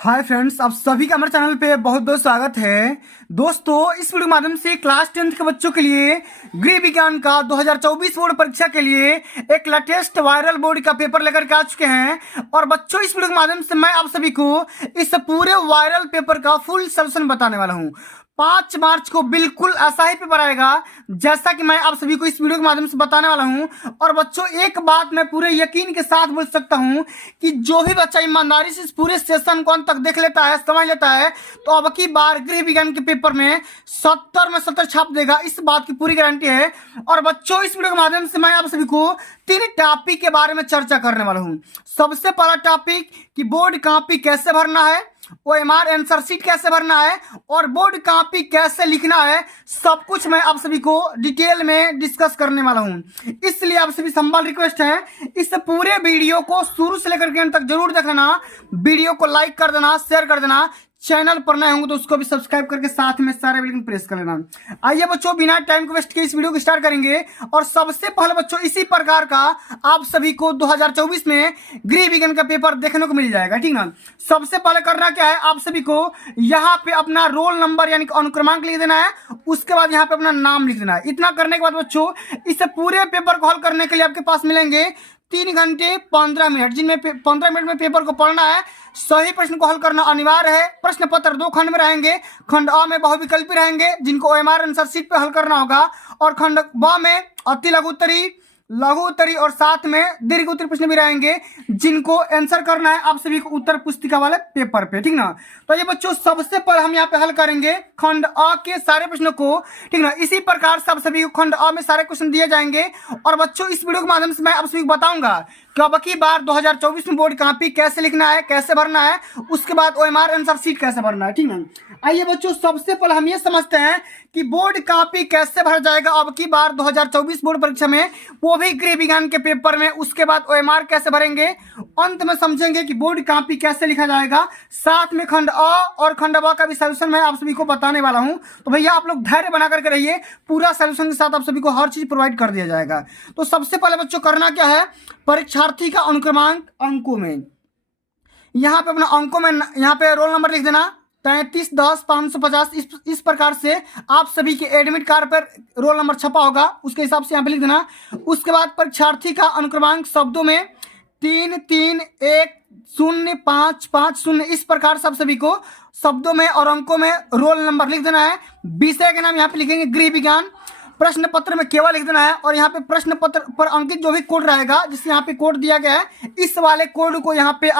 Hi friends, आप सभी का हमारे चैनल पे बहुत बहुत स्वागत है। दोस्तों, इस वीडियो के माध्यम से क्लास 10th के बच्चों के लिए गृह विज्ञान का 2024 बोर्ड परीक्षा के लिए एक लेटेस्ट वायरल बोर्ड का पेपर लेकर के आ चुके हैं। और बच्चों, इस वीडियो के माध्यम से मैं आप सभी को इस पूरे वायरल पेपर का फुल सॉल्यूशन बताने वाला हूँ। 5 मार्च को बिल्कुल ऐसा ही पेपर आएगा जैसा कि मैं आप सभी को इस वीडियो के माध्यम से बताने वाला हूं। और बच्चों, एक बात मैं पूरे यकीन के साथ बोल सकता हूं कि जो भी बच्चा ईमानदारी से इस पूरे सेशन को अंत तक देख लेता है, समझ लेता है, तो अब की बार गृह विज्ञान के पेपर में 70 में 70 छाप देगा। इस बात की पूरी गारंटी है। और बच्चों, इस वीडियो के माध्यम से मैं आप सभी को 3 टॉपिक के बारे में चर्चा करने वाला हूं। सबसे पहला टॉपिक कि बोर्ड कॉपी कैसे भरना है, OMR आंसर शीट कैसे भरना है और बोर्ड कॉपी कैसे लिखना है, सब कुछ मैं आप सभी को डिटेल में डिस्कस करने वाला हूं। इसलिए आप सभी संबल रिक्वेस्ट है, इस पूरे वीडियो को शुरू से लेकर के अंत तक जरूर देखना। वीडियो को लाइक कर देना, शेयर कर देना। चैनल पर नए होंगे तो उसको भी सब्सक्राइब करके साथ में सारे बटन प्रेस कर लेना। आइए बच्चों, बिना टाइम को वेस्ट किए इस वीडियो को स्टार्ट करेंगे। और सबसे पहले बच्चों, इसी प्रकार का आप सभी को 2024 में गृह विज्ञान का पेपर देखने को मिल जाएगा, ठीक ना। सबसे पहले करना क्या है, आप सभी को यहाँ पे अपना रोल नंबर यानी कि अनुक्रमांक लिख देना है। उसके बाद यहाँ पे अपना नाम लिख देना है। इतना करने के बाद बच्चों, इस पूरे पेपर को हल करने के लिए आपके पास मिलेंगे 3 घंटे 15 मिनट, जिनमें 15 मिनट में पेपर को पढ़ना है। सही प्रश्न को हल करना अनिवार्य है। प्रश्न पत्र 2 खंड में रहेंगे। खंड अ में बहुविकल्पी रहेंगे जिनको OMR आंसर शीट पे हल करना होगा, और खंड ब में अति लघु उत्तरी, लघु उत्तरी और साथ में दीर्घ उत्तरी प्रश्न भी रहेंगे जिनको आंसर करना है आप सभी को उत्तर पुस्तिका वाले पेपर पे, ठीक ना। तो ये बच्चों, सबसे पहले हम यहाँ पे हल करेंगे खंड अ के सारे प्रश्नों को, ठीक ना। इसी प्रकार से आप सभी को खंड अ में सारे क्वेश्चन दिए जाएंगे। और बच्चों, इस वीडियो के माध्यम से मैं आप सभी को बताऊंगा कि अब की बार 2024 में बोर्ड कॉपी कैसे लिखना है, कैसे भरना है, उसके बाद OMR आंसर शीट कैसे भरना है, ठीक ना। आइए बच्चों, सबसे पहले हम ये समझते हैं कि बोर्ड कॉपी कैसे भर जाएगा अब की बार 2024 बोर्ड परीक्षा में, वो भी गृह विज्ञान के पेपर में। उसके बाद OMR कैसे भरेंगे, अंत में समझेंगे कि बोर्ड कॉपी कैसे लिखा जाएगा। साथ में खंड अ और खंड ब का भी सॉल्यूशन मैं आप सभी को बताने वाला हूं। तो भैया आप लोग धैर्य बना करके रहिए, पूरा सॉल्यूशन के साथ आप सभी को हर चीज प्रोवाइड कर दिया जाएगा। तो सबसे पहले बच्चों करना क्या है, परीक्षार्थी का अनुक्रमांक अंकों में, यहाँ पे अपना अंकों में यहाँ पे रोल नंबर लिख देना 33 10 550। इस प्रकार से आप सभी के एडमिट कार्ड पर रोल नंबर छपा होगा, उसके हिसाब से यहाँ पे लिख देना। उसके बाद परीक्षार्थी का अनुक्रमांक शब्दों में 3 3 1 0 5 5 0, इस प्रकार से आप सभी को शब्दों में और अंकों में रोल नंबर लिख देना है। विषय का नाम यहाँ पे लिखेंगे गृह विज्ञान। प्रश्न पत्र में केवल लिख देना है, और यहाँ पे प्रश्न पत्र पर अंकित जो भी कोड रहेगा, जिससे यहाँ पे कोड दिया गया है, इस वाले कोड को यहाँ पे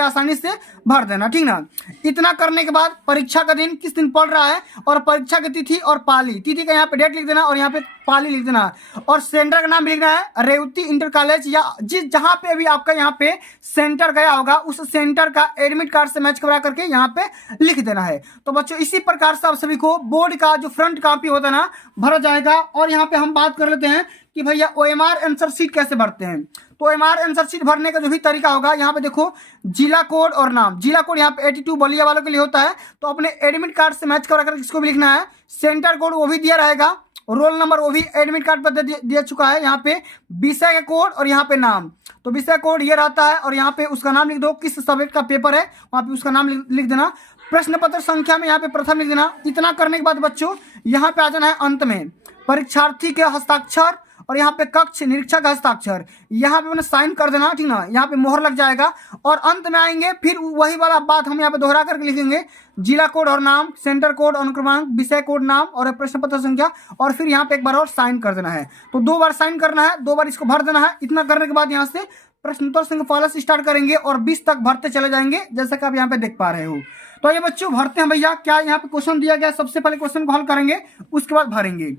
आसानी से भर देना, ठीक ना। इतना करने के बाद परीक्षा का दिन किस दिन पड़ रहा है और परीक्षा की तिथि और पाली, तिथि का यहाँ पे डेट लिख देना और यहाँ पे पाली लिख देना। और सेंटर का नाम लिखना है रेवती इंटर कॉलेज, या जहां पे भी आपका यहाँ पे सेंटर गया होगा उस सेंटर का एडमिट कार्ड से मैच करा करके यहाँ पे लिख देना है। तो बच्चों, इसी प्रकार से आप सभी को बोर्ड का जो फ्रंट कॉपी होता है ना, भरा जाएगा। और यहाँ पे हम बात कर लेते हैं कि भैया OMR आंसर शीट कैसे भरते हैं। तो OMR आंसर शीट भरने का जो भी तरीका होगा, यहाँ पे देखो जिला कोड और नाम। जिला कोड यहाँ पे 82 बलिया वालों के लिए होता है, तो अपने एडमिट कार्ड से मैच करा कर इसको भी लिखना है। सेंटर कोड वो भी दिया रहेगा, रोल नंबर वो भी एडमिट कार्ड पर दिया चुका है। यहाँ पे विषय का कोड और यहाँ पे नाम, तो विषय कोड ये रहता है और यहाँ पे उसका नाम लिख दो, किस सब्जेक्ट का पेपर है वहाँ पे उसका नाम लिख देना। प्रश्न पत्र संख्या में यहाँ पे प्रथम लिख देना। इतना करने के बाद बच्चों, यहाँ पे आ जाना है अंत में परीक्षार्थी के हस्ताक्षर और यहाँ पे कक्ष निरीक्षक का हस्ताक्षर, यहाँ पे मैंने साइन कर देना, ठीक ना। यहाँ पे मोहर लग जाएगा। और अंत में आएंगे फिर वही वाला बात हम यहाँ पे दोहरा करके लिखेंगे, जिला कोड और नाम, सेंटर कोड अनुक्रमांक, विषय कोड नाम और प्रश्न पत्र संख्या, और फिर यहाँ पे एक बार और साइन कर देना है। तो 2 बार साइन करना है, 2 बार इसको भर देना है। इतना करने के बाद यहाँ से प्रश्नोत्तर श्रृंखला से स्टार्ट करेंगे और 20 तक भरते चले जाएंगे, जैसा कि आप यहाँ पे देख पा रहे हो। तो ये बच्चों भरते हैं भैया। क्या यहाँ पे क्वेश्चन दिया गया, सबसे पहले क्वेश्चन को हल करेंगे, उसके बाद भरेंगे।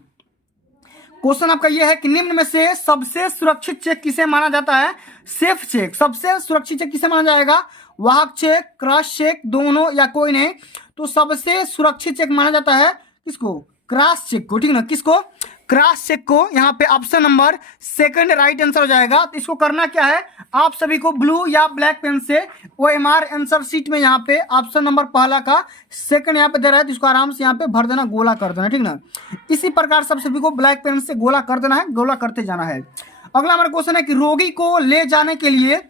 क्वेश्चन आपका यह है कि निम्न में से सबसे सुरक्षित चेक किसे माना जाता है। सेफ चेक, सबसे सुरक्षित चेक किसे माना जाएगा, वाहक चेक, क्रॉस चेक, दोनों या कोई नहीं। तो सबसे सुरक्षित चेक माना जाता है किसको, क्रॉस चेक को, ठीक ना। किसको, क्रॉस चेक को। यहाँ पे option number second right answer हो जाएगा। तो इसको करना क्या है, आप सभी को ब्लू या ब्लैक पेन से OMR आंसर शीट में यहाँ पे ऑप्शन नंबर पहला का सेकंड यहाँ पे दे रहा है, तो इसको आराम से यहाँ पे भर देना, गोला कर देना, ठीक ना। इसी प्रकार सब सभी को ब्लैक पेन से गोला कर देना है, गोला करते जाना है। अगला हमारा क्वेश्चन है कि रोगी को ले जाने के लिए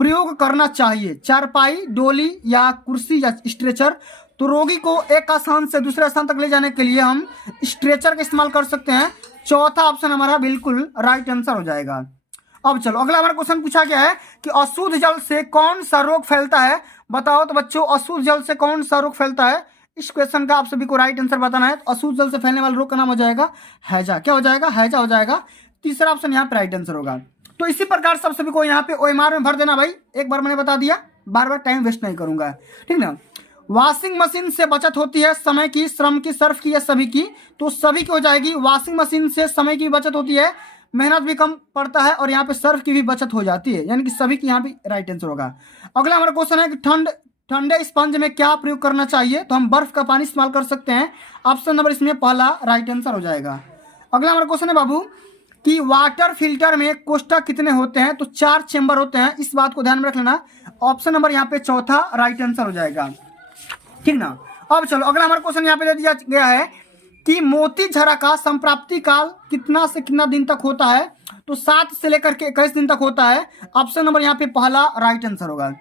प्रयोग करना चाहिए? चारपाई, डोली या कुर्सी या स्ट्रेचर? तो रोगी को एक स्थान से दूसरे स्थान तक ले जाने के लिए हम स्ट्रेचर का इस्तेमाल कर सकते हैं। चौथा ऑप्शन हमारा बिल्कुल राइट आंसर हो जाएगा। अब चलो अगला हमारा क्वेश्चन पूछा गया है कि अशुद्ध जल से कौन सा रोग फैलता है? बताओ तो बच्चों, अशुद्ध जल से कौन सा रोग फैलता है? इस क्वेश्चन का आप सभी को राइट आंसर बताना है। तो अशुद्ध जल से फैलने वाले रोग का नाम हो जाएगा हैजा। क्या हो जाएगा? हैजा हो जाएगा। तीसरा ऑप्शन यहाँ पे राइट आंसर होगा। तो इसी प्रकार से आप सभी को यहाँ पे OMR में भर देना भाई। एक बार मैंने बता दिया, बार बार टाइम वेस्ट नहीं करूंगा, ठीक ना। वॉशिंग मशीन से बचत होती है समय की, श्रम की, सर्फ की या सभी की? तो सभी की हो जाएगी। वॉशिंग मशीन से समय की बचत होती है, मेहनत भी कम पड़ता है और यहाँ पे सर्फ की भी बचत हो जाती है, यानी कि सभी की यहाँ पे राइट आंसर होगा। अगला हमारा क्वेश्चन है कि ठंडे स्पंज में क्या प्रयोग करना चाहिए? तो हम बर्फ का पानी इस्तेमाल कर सकते हैं। ऑप्शन नंबर इसमें पहला राइट आंसर हो जाएगा। अगला हमारा क्वेश्चन है बाबू कि वाटर फिल्टर में कोष्ठक कितने होते हैं? तो 4 चेंबर होते हैं। इस बात को ध्यान में रख लेना। ऑप्शन नंबर यहाँ पे चौथा राइट आंसर हो जाएगा, ठीक ना। अब चलो अगला हमारा क्वेश्चन यहाँ पे दे दिया गया है कि मोती झरा का संप्राप्ति काल कितना से कितना दिन तक होता है? तो 7 से लेकर के 21 दिन तक होता है। ऑप्शन नंबर यहाँ पे पहला राइट आंसर होगा।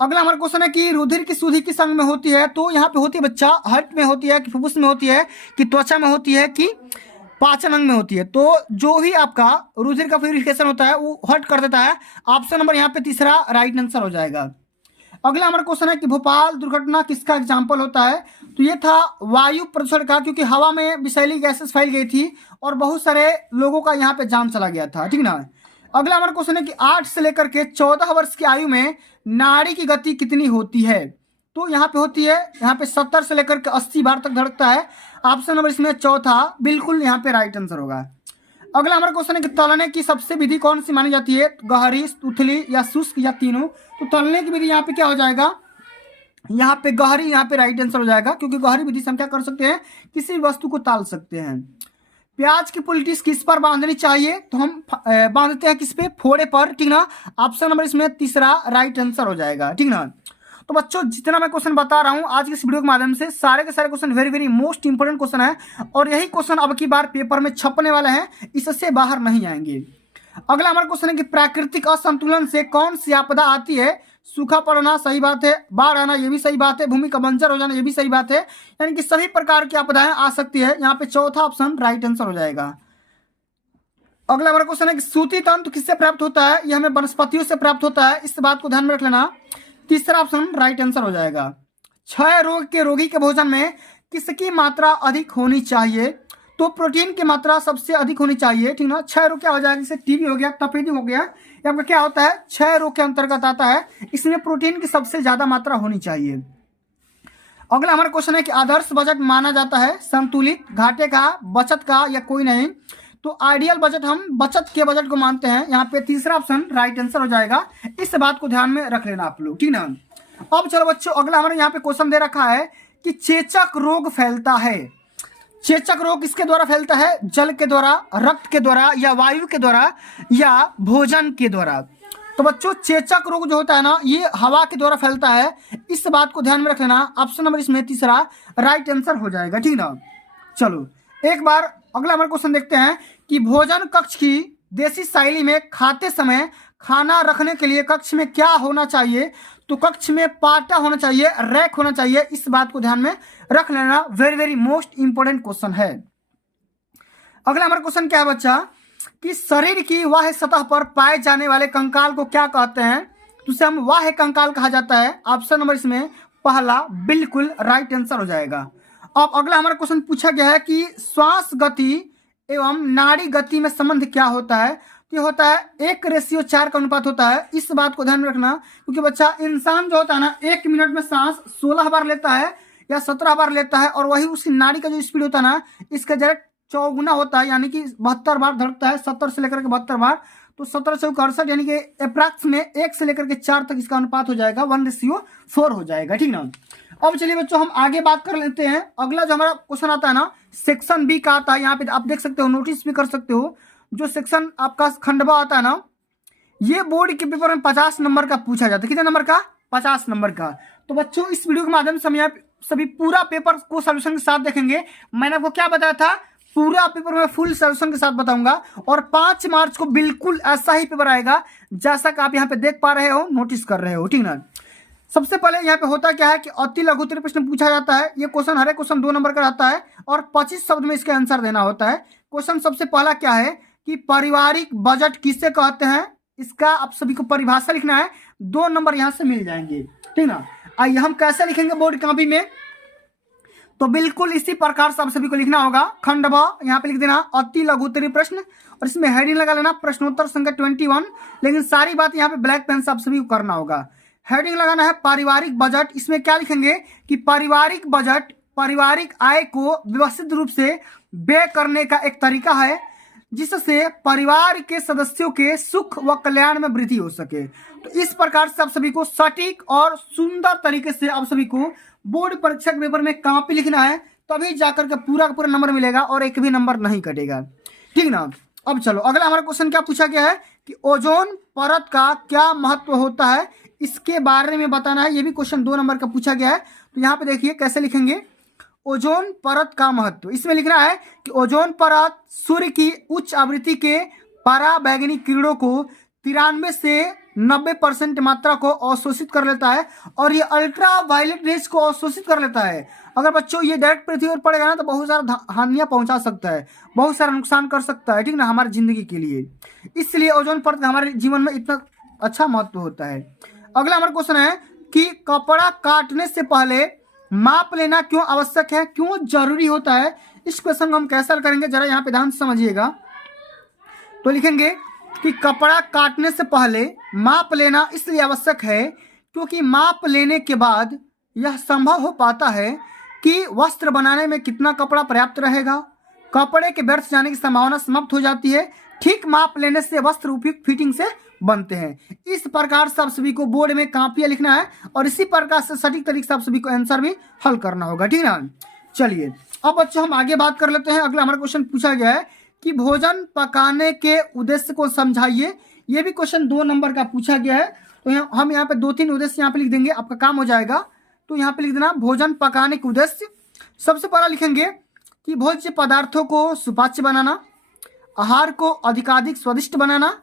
अगला हमारा क्वेश्चन है कि रुधिर की सुधि किस अंग में होती है? तो यहाँ पे होती है बच्चा हार्ट में होती है कि फुफ्फुस में होती है कि त्वचा में होती है कि पाचन अंग में होती है? तो जो भी आपका रुधिर का प्यूरिफिकेशन होता है वो हर्ट कर देता है। ऑप्शन नंबर यहाँ पे तीसरा राइट आंसर हो जाएगा। अगला हमारा क्वेश्चन है कि भोपाल दुर्घटना किसका एग्जाम्पल होता है? तो ये था वायु प्रदूषण का, क्योंकि हवा में विषैली गैसेस फैल गई थी और बहुत सारे लोगों का यहाँ पे जान चला गया था, ठीक ना। अगला हमारा क्वेश्चन है कि 8 से लेकर के 14 वर्ष की आयु में नाड़ी की गति कितनी होती है? तो यहाँ पे होती है, यहाँ पे 70 से लेकर के 80 बार तक धड़कता है। ऑप्शन नंबर इसमें चौथा बिल्कुल यहाँ पे राइट आंसर होगा। अगला हमारा क्वेश्चन है कि तलने की सबसे विधि कौन सी मानी जाती है? गहरी, उथली या शुष्क या तीनों? तो तलने की विधि यहाँ पे क्या हो जाएगा? यहाँ पे गहरी यहाँ पे राइट आंसर हो जाएगा, क्योंकि गहरी विधि से हम क्या कर सकते हैं? किसी भी वस्तु को ताल सकते हैं। प्याज की पुलिटिस किस पर बांधनी चाहिए? तो हम बांधते हैं किस पे? फोड़े पर, ठीक ना। ऑप्शन नंबर इसमें तीसरा राइट आंसर हो जाएगा, ठीक ना। तो बच्चों जितना मैं क्वेश्चन बता रहा हूं आज के इस वीडियो के माध्यम से, सारे के सारे question very very most important question है और यही क्वेश्चन अब की बार पेपर में छपने वाले हैं, इससे बाहर नहीं आएंगे। अगला हमारा क्वेश्चन है कि प्राकृतिक असंतुलन से कौन सी आपदा आती है? सूखा पड़ना सही बात है, बाढ़ आना ये भी सही बात है, भूमि का बंजर हो जाना ये भी सही बात है, यानी कि सभी प्रकार की आपदाएं आ सकती है। यहाँ पे चौथा ऑप्शन राइट आंसर हो जाएगा। अगला हमारा क्वेश्चन है कि सूती तंतु किससे प्राप्त होता है? ये हमें वनस्पतियों से प्राप्त होता है, इस बात को ध्यान में रख लेना। तीसरा ऑप्शन राइट आंसर हो जाएगा। क्षय रोग के रोगी के भोजन में किसकी मात्रा अधिक होनी चाहिए? तो प्रोटीन की मात्रा सबसे अधिक होनी चाहिए, ठीक ना। क्षय रोग क्या हो जाएगा? जैसे टीबी हो गया, तपेदिक हो गया, ये आपका क्या होता है? क्षय रोग के अंतर्गत आता है, इसमें प्रोटीन की सबसे ज्यादा मात्रा होनी चाहिए। अगला हमारा क्वेश्चन है कि आदर्श बजट माना जाता है संतुलित, घाटे का, बचत का या कोई नहीं? तो आइडियल बजट हम बचत के बजट को मानते हैं। यहाँ पे तीसरा ऑप्शन राइट आंसर हो जाएगा, इस बात को ध्यान में रख लेना आप लोग, ठीक ना। अब चलो बच्चों अगला हमारे यहाँ पे क्वेश्चन दे रखा है कि चेचक रोग फैलता है। चेचक रोग किसके द्वारा फैलता है? जल के द्वारा, रक्त के द्वारा या वायु के द्वारा या भोजन के द्वारा? तो बच्चों चेचक रोग जो होता है ना, ये हवा के द्वारा फैलता है, इस बात को ध्यान में रख लेना। ऑप्शन नंबर इसमें तीसरा राइट आंसर हो जाएगा, ठीक ना। चलो एक बार अगला हमारा क्वेश्चन देखते हैं कि भोजन कक्ष की देसी शैली में खाते समय खाना रखने के लिए कक्ष में क्या होना चाहिए? तो कक्ष में पाटा होना चाहिए, रैक होना चाहिए, इस बात को ध्यान में रख लेना। Very very most important question है। अगला हमारा क्वेश्चन क्या है बच्चा कि शरीर की बाह्य सतह पर पाए जाने वाले कंकाल को क्या कहते हैं? तो उसे हम बाह्य कंकाल कहा जाता है। ऑप्शन नंबर इसमें पहला बिल्कुल राइट आंसर हो जाएगा। अब अगला हमारा क्वेश्चन पूछा गया है कि श्वास गति एवं नाड़ी गति में संबंध क्या होता है? तो ये होता है 1:4 का अनुपात होता है, इस बात को ध्यान में रखना, क्योंकि बच्चा इंसान जो होता है ना 1 मिनट में सांस 16 बार लेता है या 17 बार लेता है, और वही उसकी नाड़ी का जो स्पीड होता है ना इसका जरा चौगुना होता है, यानी कि 72 बार धड़कता है, 70 से लेकर के 72 बार। तो 17 से 68 यानी कि अप्रैक्स में 1 से लेकर के 4 तक इसका अनुपात हो जाएगा, 1:4 हो जाएगा, ठीक ना। अब चलिए बच्चों हम आगे बात कर लेते हैं। अगला जो हमारा क्वेश्चन आता है ना सेक्शन बी का आता है, यहाँ पे आप देख सकते हो, नोटिस भी कर सकते हो। जो सेक्शन आपका खंडवा आता है ना, ये बोर्ड के पेपर में 50 नंबर का पूछा जाता है। कितने नंबर का? 50 नंबर का। तो बच्चों इस वीडियो के माध्यम से हम यहाँ सभी पूरा पेपर को सोल्यूशन के साथ देखेंगे। मैंने आपको क्या बताया था? पूरा पेपर मैं फुल सोल्यूशन के साथ बताऊंगा और 5 मार्च को बिल्कुल ऐसा ही पेपर आएगा जैसा कि आप यहाँ पे देख पा रहे हो, नोटिस कर रहे हो, ठीक ना। सबसे पहले यहाँ पे होता क्या है कि अति लघु उत्तरीय प्रश्न पूछा जाता है। ये क्वेश्चन हर एक क्वेश्चन 2 नंबर का रहता है और 25 शब्द में इसका आंसर देना होता है। क्वेश्चन सबसे पहला क्या है कि पारिवारिक बजट किसे कहते हैं, इसका आप सभी को परिभाषा लिखना है। 2 नंबर यहाँ से मिल जाएंगे, ठीक ना। आइए हम कैसे लिखेंगे बोर्ड कॉपी में, तो बिल्कुल इसी प्रकार से आप सभी को लिखना होगा। खंड ब यहाँ पे लिख देना अति लघु उत्तरीय प्रश्न और इसमें हेडिंग लगा लेना प्रश्नोत्तर संख्या 21। लेकिन सारी बात यहाँ पे ब्लैक पेन से आप सभी को करना होगा। हेडिंग लगाना है पारिवारिक बजट। इसमें क्या लिखेंगे कि पारिवारिक बजट पारिवारिक आय को व्यवस्थित रूप से व्यय करने का एक तरीका है जिससे परिवार के सदस्यों के सुख व कल्याण में वृद्धि हो सके। तो इस प्रकार से आप सभी को सटीक और सुंदर तरीके से आप सभी को बोर्ड परीक्षा के पेपर में कॉपी लिखना है, तभी जाकर के पूरा का पूरा नंबर मिलेगा और एक भी नंबर नहीं कटेगा, ठीक ना। अब चलो अगला हमारा क्वेश्चन क्या पूछा गया है कि ओजोन परत का क्या महत्व होता है, इसके बारे में बताना है। ये भी क्वेश्चन 2 नंबर का पूछा गया है। तो यहाँ पे देखिए कैसे लिखेंगे ओजोन परत का महत्व। इसमें लिखना है कि ओजोन परत सूर्य की उच्च आवृत्ति के पराबैंगनी किरणों को 93 से 90% मात्रा को अवशोषित कर लेता है और ये अल्ट्रा वायलेट रेज को अवशोषित कर लेता है। अगर बच्चों ये डायरेक्ट पृथ्वी पर पड़ेगा ना तो बहुत सारा हानियां पहुंचा सकता है, बहुत सारा नुकसान कर सकता है, ठीक ना, हमारी जिंदगी के लिए। इसलिए ओजोन परत का हमारे जीवन में इतना अच्छा महत्व होता है। अगला हमारा क्वेश्चन है कि कपड़ा काटने से पहले माप लेना क्यों आवश्यक है, क्यों जरूरी होता है। इस क्वेश्चन को हम कैसे हल करेंगे जरा यहाँ पे ध्यान से समझिएगा। तो लिखेंगे कि कपड़ा काटने से पहले माप लेना इसलिए आवश्यक है क्योंकि माप लेने के बाद यह संभव हो पाता है कि वस्त्र बनाने में कितना कपड़ा पर्याप्त रहेगा, कपड़े के व्यर्थ जाने की संभावना समाप्त हो जाती है। ठीक माप लेने से वस्त्र उपयुक्त फिटिंग से बनते हैं। इस प्रकार से आप सभी को बोर्ड में कॉपियां लिखना है और इसी प्रकार से सटीक तरीके से आप सभी को आंसर भी हल करना होगा, ठीक ना। चलिए अब बच्चों हम आगे बात कर लेते हैं। अगला हमारा क्वेश्चन पूछा गया है कि भोजन पकाने के उद्देश्य को समझाइए। ये भी क्वेश्चन 2 नंबर का पूछा गया है। तो हम यहाँ पे 2-3 उद्देश्य यहाँ पे लिख देंगे, आपका काम हो जाएगा। तो यहाँ पे लिख देना भोजन पकाने के उद्देश्य। सबसे पहला लिखेंगे कि भोज्य पदार्थों को सुपाच्य बनाना, आहार को अधिकाधिक स्वादिष्ट बनाना,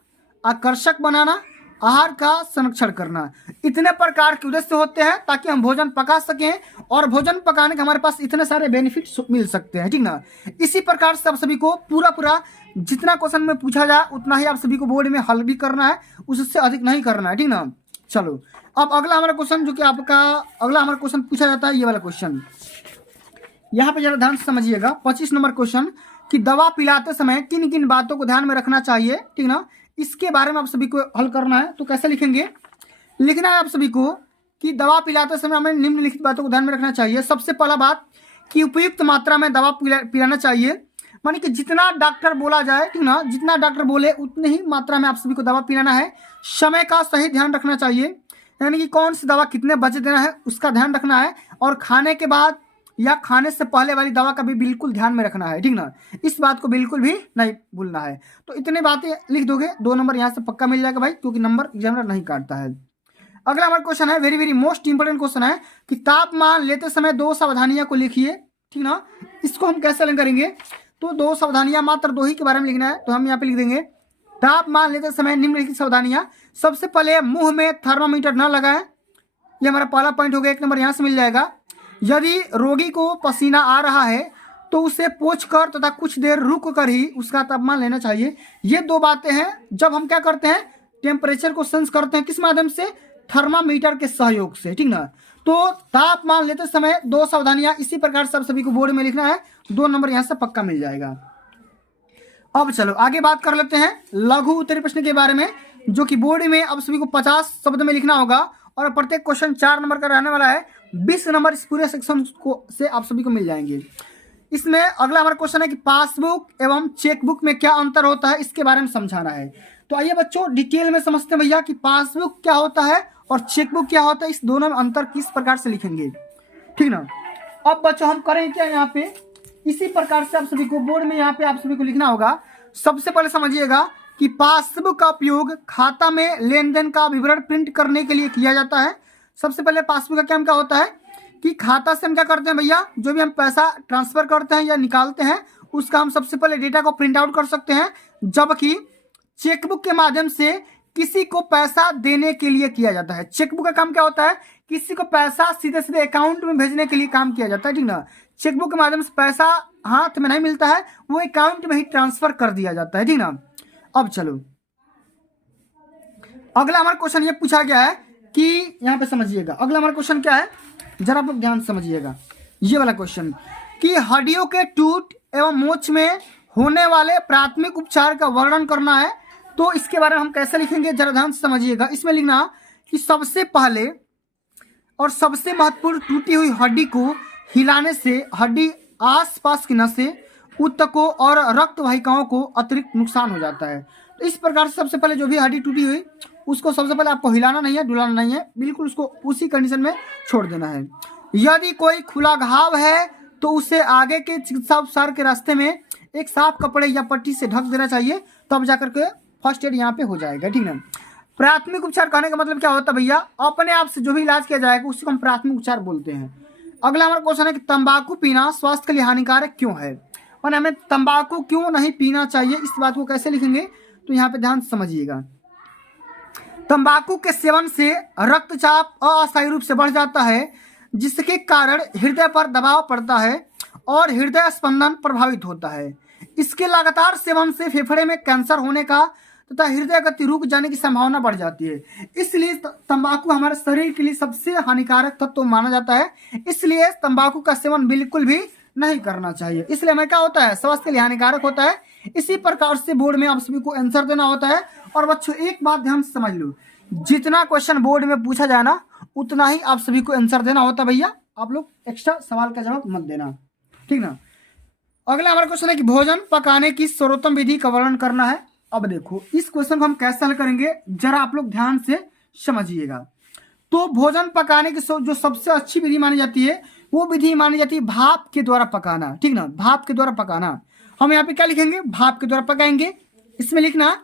आकर्षक बनाना, आहार का संरक्षण करना। इतने प्रकार के उद्देश्य होते हैं ताकि हम भोजन पका सकें और भोजन पकाने के हमारे पास इतने सारे बेनिफिट्स मिल सकते हैं, ठीक ना। इसी प्रकार से आप सभी को पूरा जितना क्वेश्चन में पूछा जाए उतना ही आप सभी को बोर्ड में हल भी करना है, उससे अधिक नहीं करना है, ठीक ना। चलो अब अगला हमारा क्वेश्चन जो कि आपका अगला हमारा क्वेश्चन पूछा जाता है, ये वाला क्वेश्चन यहाँ पे जरा ध्यान से समझिएगा। 25 नंबर क्वेश्चन कि दवा पिलाते समय किन किन बातों को ध्यान में रखना चाहिए, ठीक ना, इसके बारे में आप सभी को हल करना है। तो कैसे लिखेंगे, लिखना है आप सभी को कि दवा पिलाते समय हमें निम्नलिखित बातों को ध्यान में रखना चाहिए। सबसे पहला बात कि उपयुक्त मात्रा में दवा पिलाना चाहिए, मानी कि जितना डॉक्टर बोला जाए, ठीक ना, जितना डॉक्टर बोले उतनी ही मात्रा में आप सभी को दवा पिलाना है। समय का सही ध्यान रखना चाहिए, यानी कि कौन सी दवा कितने बजे देना है उसका ध्यान रखना है। और खाने के बाद या खाने से पहले वाली दवा का भी बिल्कुल ध्यान में रखना है, ठीक ना, इस बात को बिल्कुल भी नहीं भूलना है। तो इतने बातें लिख दोगे 2 नंबर यहाँ से पक्का मिल जाएगा भाई, क्योंकि नंबर एग्जामिनर नहीं काटता है। अगला हमारा क्वेश्चन है वेरी मोस्ट इंपोर्टेंट क्वेश्चन है कि तापमान लेते समय 2 सावधानियां को लिखिए, ठीक ना। इसको हम कैसे हल करेंगे, तो 2 सावधानियां मात्र 2 ही के बारे में लिखना है। तो हम यहाँ पे लिख देंगे तापमान लेते समय निम्नलिखित सावधानियां। सबसे पहले मुंह में थर्मामीटर न लगाएं, ये हमारा पहला पॉइंट हो गया, 1 नंबर यहाँ से मिल जाएगा। यदि रोगी को पसीना आ रहा है तो उसे पोंछ कर तथा कुछ देर रुक कर ही उसका तापमान लेना चाहिए। ये 2 बातें हैं जब हम क्या करते हैं टेम्परेचर को सेंस करते हैं, किस माध्यम से, थर्मामीटर के सहयोग से, ठीक ना। तो तापमान लेते समय 2 सावधानियां इसी प्रकार से आप सभी को बोर्ड में लिखना है, 2 नंबर यहाँ से पक्का मिल जाएगा। अब चलो आगे बात कर लेते हैं लघु उत्तरीय प्रश्न के बारे में, जो कि बोर्ड में आप सभी को 50 शब्द में लिखना होगा और प्रत्येक क्वेश्चन 4 नंबर का रहने वाला है। 20 नंबर इस पूरे सेक्शन को से आप सभी को मिल जाएंगे। इसमें अगला हमारा क्वेश्चन है कि पासबुक एवं चेकबुक में क्या अंतर होता है, इसके बारे में समझाना है। तो आइए बच्चों डिटेल में समझते हैं भैया कि पासबुक क्या होता है और चेकबुक क्या होता है, इस दोनों में अंतर किस प्रकार से लिखेंगे, ठीक ना। अब बच्चों हम करें क्या, यहाँ पे इसी प्रकार से आप सभी को बोर्ड में यहाँ पे आप सभी को लिखना होगा। सबसे पहले समझिएगा कि पासबुक का उपयोग खाता में लेन देन का विवरण प्रिंट करने के लिए किया जाता है। सबसे पहले पासबुक का काम क्या होता है कि खाता से हम क्या करते हैं भैया, जो भी हम पैसा ट्रांसफर करते हैं या निकालते हैं उसका हम सबसे पहले डेटा को प्रिंट आउट कर सकते हैं, जबकि चेकबुक के माध्यम से किसी को पैसा देने के लिए किया जाता है। चेकबुक का काम क्या होता है, किसी को पैसा सीधे सीधे अकाउंट में भेजने के लिए काम किया जाता है, ठीक ना। चेकबुक के माध्यम से पैसा हाथ में नहीं मिलता है, वो अकाउंट में ही ट्रांसफर कर दिया जाता है, ठीक ना। अब चलो अगला हमारा क्वेश्चन ये पूछा गया है कि यहाँ पे समझिएगा, अगला हमारा क्वेश्चन क्या है, जरा आप लोग ध्यान से समझिएगा ये वाला क्वेश्चन, कि हड्डियों के टूट एवं मोच में होने वाले प्राथमिक उपचार का वर्णन करना है। तो इसके बारे में हम कैसे लिखेंगे, जरा ध्यान से समझिएगा। इसमें लिखना कि सबसे पहले और सबसे महत्वपूर्ण, टूटी हुई हड्डी को हिलाने से हड्डी आसपास की नसें, ऊतकों और रक्त वाहिकाओं को अतिरिक्त नुकसान हो जाता है। तो इस प्रकार से सबसे पहले जो भी हड्डी टूटी हुई उसको सबसे पहले आपको हिलाना नहीं है, डुलाना नहीं है, बिल्कुल उसको उसी कंडीशन में छोड़ देना है। यदि कोई खुला घाव है तो उसे आगे के चिकित्सा उपचार के रास्ते में एक साफ कपड़े या पट्टी से ढक देना चाहिए, तब जाकर के फर्स्ट एड यहाँ पे हो जाएगा, ठीक है। प्राथमिक उपचार कहने का मतलब क्या होता है भैया, अपने आप से जो भी इलाज किया जाएगा उसको हम प्राथमिक उपचार बोलते हैं। अगला हमारा क्वेश्चन है कि तंबाकू पीना स्वास्थ्य के लिए हानिकारक क्यों है, और हमें तंबाकू क्यों नहीं पीना चाहिए, इस बात को कैसे लिखेंगे, तो यहाँ पे ध्यान से समझिएगा। तंबाकू के सेवन से रक्तचाप अस्थायी रूप से बढ़ जाता है, जिसके कारण हृदय पर दबाव पड़ता है और हृदय स्पंदन प्रभावित होता है। इसके लगातार सेवन से फेफड़े में कैंसर होने का तथा हृदय गति रुक जाने की संभावना बढ़ जाती है। इसलिए तंबाकू हमारे शरीर के लिए सबसे हानिकारक तत्व माना जाता है, इसलिए तंबाकू का सेवन बिल्कुल भी नहीं करना चाहिए। इसलिए हमें क्या होता है, स्वास्थ्य के लिए हानिकारक होता है। इसी प्रकार से बोर्ड में आप सभी को आंसर देना होता है। और बच्चों एक बात ध्यान से समझ लो, जितना क्वेश्चन बोर्ड में पूछा जाए ना उतना ही आप सभी को आंसर देना होता है भैया, आप लोग एक्स्ट्रा सवाल का जवाब मत देना, ठीक ना। अगला हमारा क्वेश्चन है कि भोजन पकाने की सर्वोत्तम विधि का वर्णन करना है। अब देखो इस क्वेश्चन को हम कैसे हल करेंगे, जरा आप लोग ध्यान से समझिएगा। तो भोजन पकाने की जो सबसे अच्छी विधि मानी जाती है वो विधि मानी जाती है भाप के द्वारा पकाना, ठीक ना, भाप के द्वारा पकाना। हम यहाँ पे क्या लिखेंगे, भाप के द्वारा पकाएंगे। इसमें लिखना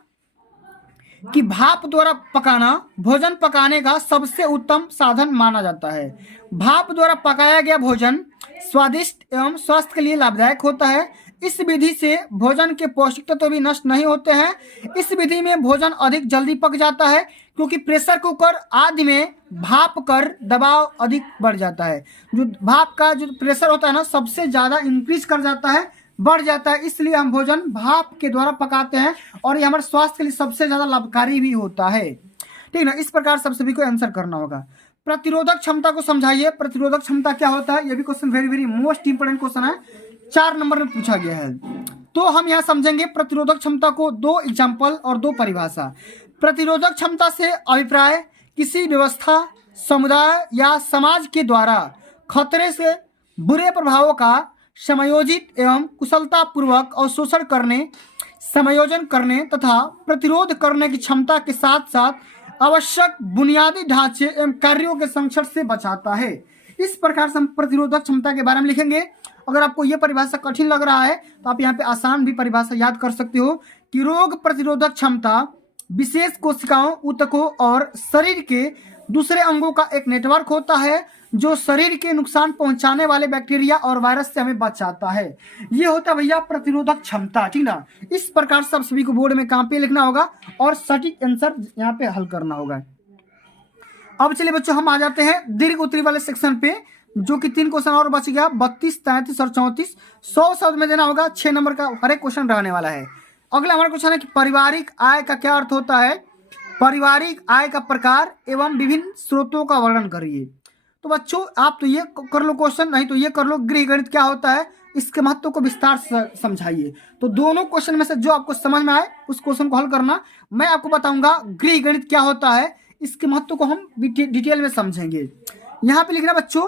कि भाप द्वारा पकाना भोजन पकाने का सबसे उत्तम साधन माना जाता है। भाप द्वारा पकाया गया भोजन स्वादिष्ट एवं स्वास्थ्य के लिए लाभदायक होता है। इस विधि से भोजन के पौष्टिक तत्व भी नष्ट नहीं होते हैं। इस विधि में भोजन अधिक जल्दी पक जाता है, क्योंकि प्रेशर कुकर आदि में भाप कर दबाव अधिक बढ़ जाता है। जो भाप का जो प्रेशर होता है ना सबसे ज़्यादा इंक्रीज कर जाता है, बढ़ जाता है, इसलिए हम भोजन भाप के द्वारा पकाते हैं और ये हमारे स्वास्थ्य के लिए सबसे ज़्यादा लाभकारी भी होता है, ठीक ना। इस प्रकार सब सभी को आंसर करना होगा। प्रतिरोधक क्षमता को समझाइए, प्रतिरोधक क्षमता क्या होता है, ये भी question very very most important question है, 4 नंबर में पूछा गया है। तो हम यहाँ समझेंगे प्रतिरोधक क्षमता को 2 एग्जाम्पल और 2 परिभाषा। प्रतिरोधक क्षमता से अभिप्राय किसी व्यवस्था, समुदाय या समाज के द्वारा खतरे से बुरे प्रभावों का समायोजित एवं कुशलता पूर्वक अवशोषण करने, समायोजन करने तथा प्रतिरोध करने की क्षमता के साथ साथ आवश्यक बुनियादी ढांचे एवं कार्यों के संकट से बचाता है। इस प्रकार से हम प्रतिरोधक क्षमता के बारे में लिखेंगे। अगर आपको यह परिभाषा कठिन लग रहा है तो आप यहाँ पे आसान भी परिभाषा याद कर सकते हो कि रोग प्रतिरोधक क्षमता विशेष कोशिकाओं, ऊतकों और शरीर के दूसरे अंगों का एक नेटवर्क होता है जो शरीर के नुकसान पहुंचाने वाले बैक्टीरिया और वायरस से हमें बचाता है। ये होता है भैया प्रतिरोधक क्षमता, ठीक ना। इस प्रकार सब सभी को बोर्ड में कॉपी लिखना होगा और सटीक आंसर यहाँ पे हल करना होगा। अब चलिए बच्चों हम आ जाते हैं दीर्घ उत्तरी वाले सेक्शन पे, जो कि 3 क्वेश्चन और बच गया, 32, 33 और 34। 100 शब्द में देना होगा, 6 नंबर का हर एक क्वेश्चन रहने वाला है। अगला हमारा क्वेश्चन है कि पारिवारिक आय का क्या अर्थ होता है, पारिवारिक आय का प्रकार एवं विभिन्न स्रोतों का वर्णन करिए। तो बच्चों आप तो ये कर लो क्वेश्चन, नहीं तो ये कर लो गृह गणित क्या होता है, इसके महत्व को विस्तार से समझाइए। तो दोनों क्वेश्चन में से जो आपको समझ में आए उस क्वेश्चन को हल करना। मैं आपको बताऊंगा गृह गणित क्या होता है, इसके महत्व को हम डिटेल में समझेंगे। यहाँ पे लिखना बच्चों,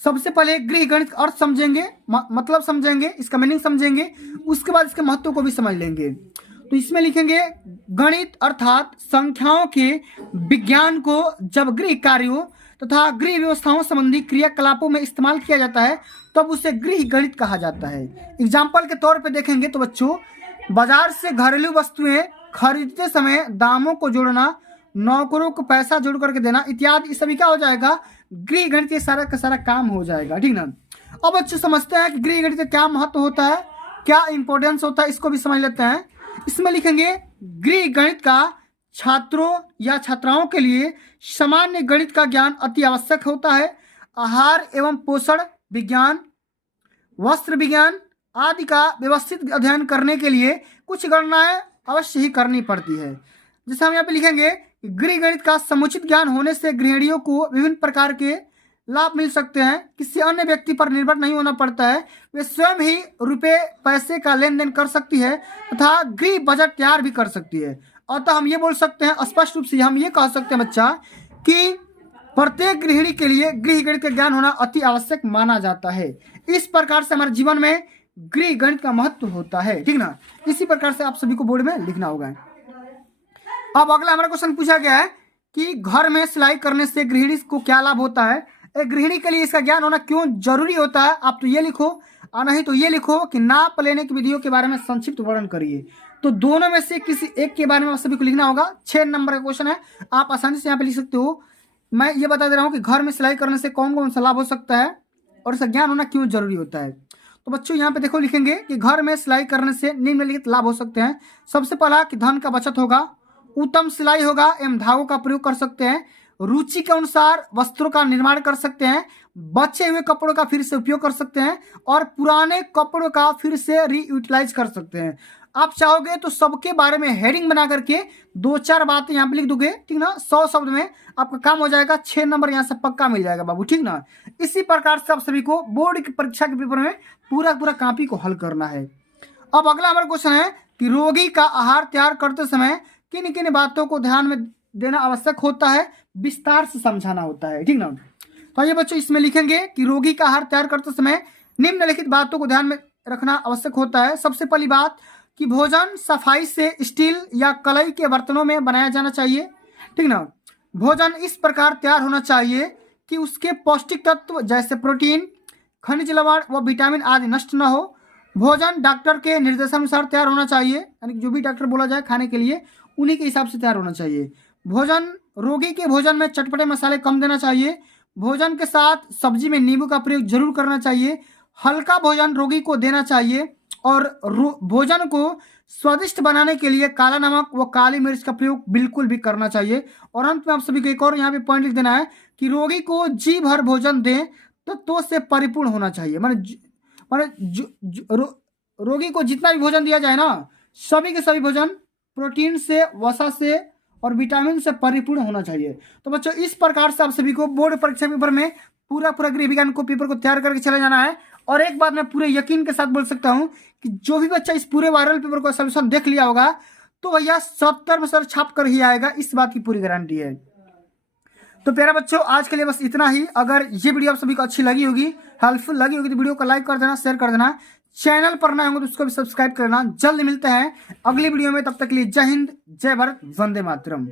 सबसे पहले गृह गणित का अर्थ समझेंगे, मतलब समझेंगे, इसका मीनिंग समझेंगे, उसके बाद इसके महत्व को भी समझ लेंगे। तो इसमें लिखेंगे गणित अर्थात संख्याओं के विज्ञान को जब गृह कार्यों तथा गृह व्यवस्थाओं संबंधी क्रियाकलापों में इस्तेमाल किया जाता है तब उसे गृह गणित कहा जाता है। एग्जाम्पल के तौर पे देखेंगे तो बच्चों, बाजार से घरेलू वस्तुएं खरीदते समय दामों को जोड़ना, नौकरों को पैसा जोड़ करके देना इत्यादि, सभी क्या हो जाएगा, गृह गणित के सारा का सारा काम हो जाएगा, ठीक ना। अब बच्चों समझते हैं कि गृह गणित का क्या महत्व होता है, क्या इंपॉर्टेंस होता है इसको भी समझ लेते हैं। इसमें लिखेंगे गृह गणित का छात्रों या छात्राओं के लिए सामान्य गणित का ज्ञान अति आवश्यक होता है। आहार एवं पोषण विज्ञान, वस्त्र विज्ञान आदि का व्यवस्थित अध्ययन करने के लिए कुछ गणनाएं अवश्य ही करनी पड़ती है। जैसे हम यहाँ पे लिखेंगे गृह गणित का समुचित ज्ञान होने से गृहिणियों को विभिन्न प्रकार के लाभ मिल सकते हैं। किसी अन्य व्यक्ति पर निर्भर नहीं होना पड़ता है, वे स्वयं ही रुपए पैसे का लेन देन कर सकती है तथा गृह बजट तैयार भी कर सकती है। अतः हम ये बोल सकते हैं स्पष्ट रूप से, हम ये कह सकते हैं बच्चा कि प्रत्येक गृहिणी के लिए गृह गणित का ज्ञान होना अति आवश्यक माना जाता है। इस प्रकार से हमारे जीवन में गृह गणित का महत्व होता है, ठीक ना। इसी प्रकार से आप सभी को बोर्ड में लिखना होगा। अब अगला हमारा क्वेश्चन पूछा गया है कि घर में सिलाई करने से गृहिणी को क्या लाभ होता है। एक गृहिणी के लिए इसका ज्ञान होना क्यों जरूरी होता है, आप तो ये लिखो और नहीं तो ये लिखो कि नाप लेने की विधियों के बारे में संक्षिप्त वर्णन करिए। तो दोनों में से किसी एक के बारे में आप सभी को लिखना होगा। 6 नंबर का क्वेश्चन है, आप आसानी से यहाँ पे लिख सकते हो। मैं ये बता दे रहा हूँ कि घर में सिलाई करने से कौन कौन सा लाभ हो सकता है और इसका ज्ञान होना क्यों जरूरी होता है। तो बच्चों यहाँ पे देखो लिखेंगे कि घर में सिलाई करने से निम्नलिखित लाभ हो सकते हैं। सबसे पहला कि धन का बचत होगा, उत्तम सिलाई होगा एवं धागों का प्रयोग कर सकते हैं, रुचि के अनुसार वस्त्रों का निर्माण कर सकते हैं, बचे हुए कपड़ों का फिर से उपयोग कर सकते हैं और पुराने कपड़ों का फिर से रीयूटिलाइज कर सकते हैं। आप चाहोगे तो सबके बारे में हेडिंग बना करके 2-4 बातें यहाँ पे लिख दोगे, ठीक ना। 100 शब्द में आपका काम हो जाएगा, 6 नंबर यहाँ से पक्का मिल जाएगा बाबू, ठीक ना। इसी प्रकार से आप सभी को बोर्ड की परीक्षा के पेपर में पूरा कॉपी को हल करना है। अब अगला हमारा क्वेश्चन है कि रोगी का आहार तैयार करते समय किन किन बातों को ध्यान में देना आवश्यक होता है, विस्तार से समझाना होता है, ठीक ना। तो ये बच्चों इसमें लिखेंगे कि रोगी का आहार तैयार करते समय निम्नलिखित बातों को ध्यान में रखना आवश्यक होता है। सबसे पहली बात कि भोजन सफाई से स्टील या कलई के बर्तनों में बनाया जाना चाहिए, ठीक ना। भोजन इस प्रकार तैयार होना चाहिए कि उसके पौष्टिक तत्व जैसे प्रोटीन, खनिज लवण व विटामिन आदि नष्ट न हो। भोजन डॉक्टर के निर्देशानुसार तैयार होना चाहिए, यानी जो भी डॉक्टर बोला जाए खाने के लिए उन्हीं के हिसाब से तैयार होना चाहिए। भोजन रोगी के भोजन में चटपटे मसाले कम देना चाहिए। भोजन के साथ सब्जी में नींबू का प्रयोग जरूर करना चाहिए। हल्का भोजन रोगी को देना चाहिए और भोजन को स्वादिष्ट बनाने के लिए काला नमक व काली मिर्च का प्रयोग बिल्कुल भी करना चाहिए। और अंत में आप सभी को एक और यहाँ पे पॉइंट लिख देना है कि रोगी को जी भर भोजन दें तो से परिपूर्ण होना चाहिए। रोगी को जितना भी भोजन दिया जाए ना, सभी के सभी भोजन प्रोटीन से, वसा से और विटामिन से परिपूर्ण होना चाहिए। तो बच्चों इस प्रकार से आप सभी को बोर्ड परीक्षा पेपर में पूरा गृह विज्ञान को पेपर को तैयार करके चले जाना है। और एक बात मैं पूरे यकीन के साथ बोल सकता हूं कि जो भी बच्चा इस पूरे वायरल पेपर का सोल्यूशन देख लिया होगा तो भैया 70 में सर छाप कर ही आएगा, इस बात की पूरी गारंटी है। तो प्यारा बच्चों आज के लिए बस इतना ही। अगर ये वीडियो आप सभी को अच्छी लगी होगी, हेल्पफुल लगी होगी तो वीडियो को लाइक कर देना, शेयर कर देना। चैनल पर नए होंगे तो उसको भी सब्सक्राइब करना। जल्द मिलते हैं अगली वीडियो में, तब तक के लिए जय हिंद, जय भारत, वंदे मातरम।